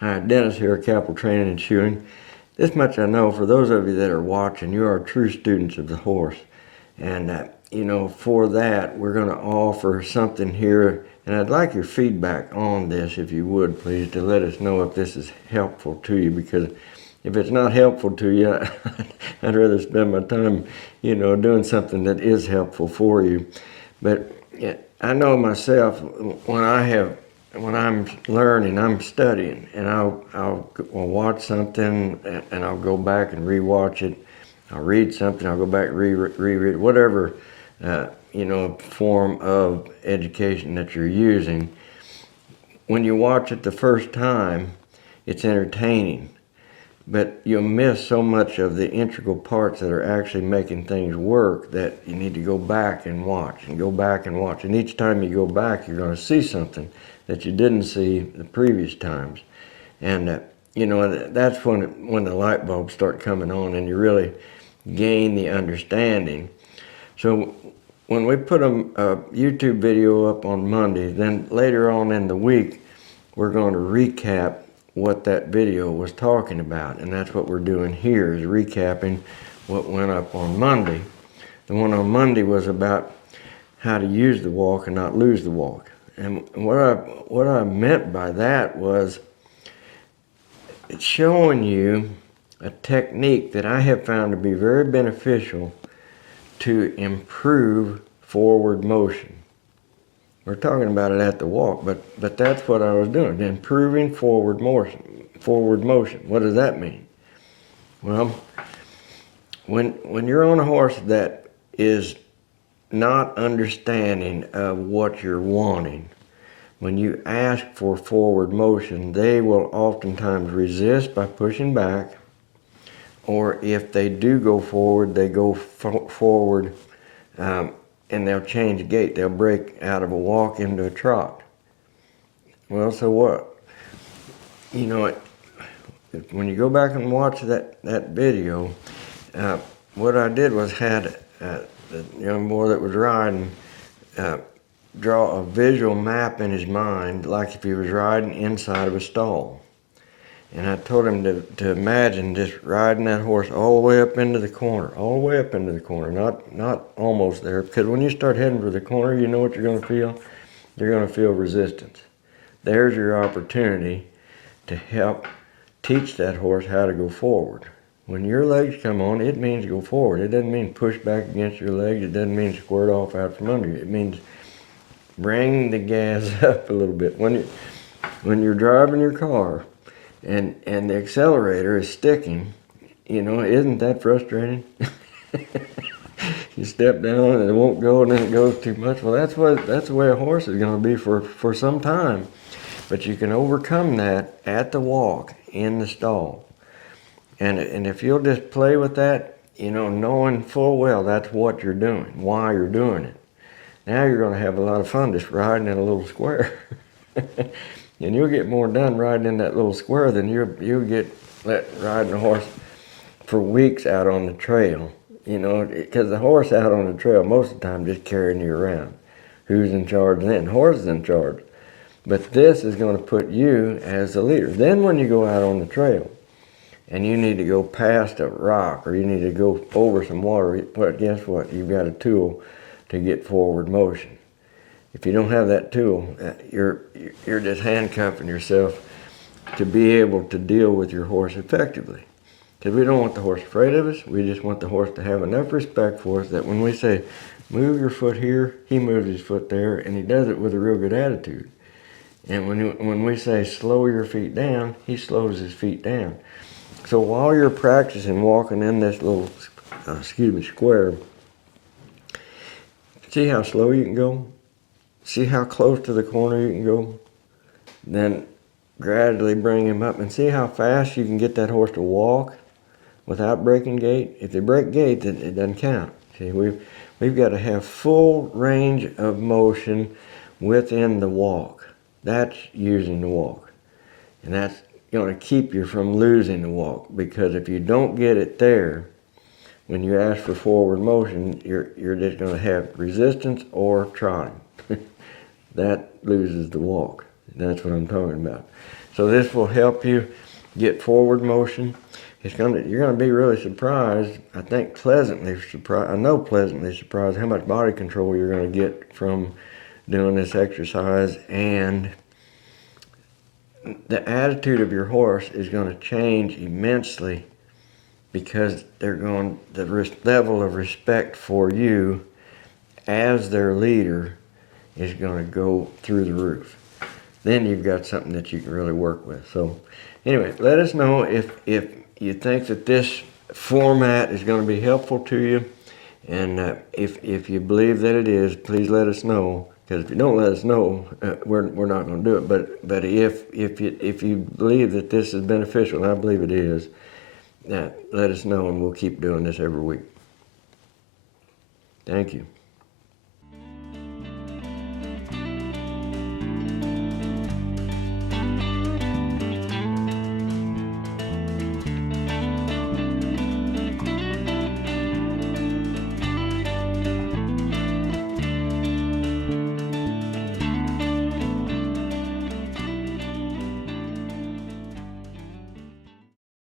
Hi, Dennis here, Capital Training and Shoeing. This much I know, for those of you that are watching, you are true students of the horse. And, for that, we're going to offer something here. And I'd like your feedback on this, if you would, please, to let us know if this is helpful to you. Because if it's not helpful to you, I'd rather spend my time, doing something that is helpful for you. But yeah, I know myself, when I'm learning, I'm studying, and I'll watch something and I'll go back and rewatch it. I'll read something, I'll go back and reread whatever, form of education that you're using. When you watch it the first time, it's entertaining, but you'll miss so much of the integral parts that are actually making things work that you need to go back and watch and go back and watch. And each time you go back, you're going to see something that you didn't see the previous times. And, that's when the light bulbs start coming on and you really gain the understanding. So when we put a YouTube video up on Monday, then later on in the week, we're going to recap what that video was talking about. And that's what we're doing here, is recapping what went up on Monday. The one on Monday was about how to use the walk and not lose the walk. And what I meant by that was, it's showing you a technique that I have found to be very beneficial to improve forward motion. We're talking about it at the walk, but that's what I was doing, improving forward motion. Forward motion. What does that mean? Well, when you're on a horse that is not understanding of what you're wanting, when you ask for forward motion, they will oftentimes resist by pushing back, or if they do go forward, they go forward and they'll change gait. They'll break out of a walk into a trot. Well, so what? When you go back and watch that video, what I did was had the young boy that was riding draw a visual map in his mind, like if he was riding inside of a stall. And I told him to imagine just riding that horse all the way up into the corner, not almost there. Because when you start heading for the corner, you know what you're going to feel? You're going to feel resistance. There's your opportunity to help teach that horse how to go forward. When your legs come on, it means go forward. It doesn't mean push back against your legs. It doesn't mean squirt off out from under you. It means bring the gas up a little bit. When you're driving your car, and the accelerator is sticking, isn't that frustrating? You step down and it won't go, and then it goes too much. Well, that's the way a horse is going to be for some time. But you can overcome that at the walk, in the stall. And if you'll just play with that, knowing full well that's what you're doing, why you're doing it. Now you're going to have a lot of fun just riding in a little square. And you'll get more done riding in that little square than you'll get riding a horse for weeks out on the trail. Because the horse out on the trail most of the time just carrying you around. Who's in charge then? The horse is in charge. But this is going to put you as the leader. Then when you go out on the trail and you need to go past a rock or you need to go over some water, but guess what? You've got a tool to get forward motion. If you don't have that tool, you're just handcuffing yourself to be able to deal with your horse effectively. Because we don't want the horse afraid of us. We just want the horse to have enough respect for us that when we say, move your foot here, he moves his foot there, and he does it with a real good attitude. And when we say, slow your feet down, he slows his feet down. So while you're practicing walking in this little, square, see how slow you can go? See how close to the corner you can go? Then gradually bring him up and see how fast you can get that horse to walk without breaking gait. If they break gait, it doesn't count. See, we've got to have full range of motion within the walk. That's using the walk. And that's going to keep you from losing the walk, because if you don't get it there, when you ask for forward motion, you're just going to have resistance or trotting. That loses the walk. That's what I'm talking about. So this will help you get forward motion. You're gonna be really surprised. I think pleasantly surprised. I know pleasantly surprised how much body control you're gonna get from doing this exercise, and the attitude of your horse is gonna change immensely because the level of respect for you as their leader is gonna go through the roof. Then you've got something that you can really work with. So anyway, let us know if you think that this format is going to be helpful to you, and if you believe that it is, please let us know, because if you don't let us know, we're not going to do it. But if you believe that this is beneficial, and I believe it is, let us know, and we'll keep doing this every week. Thank you.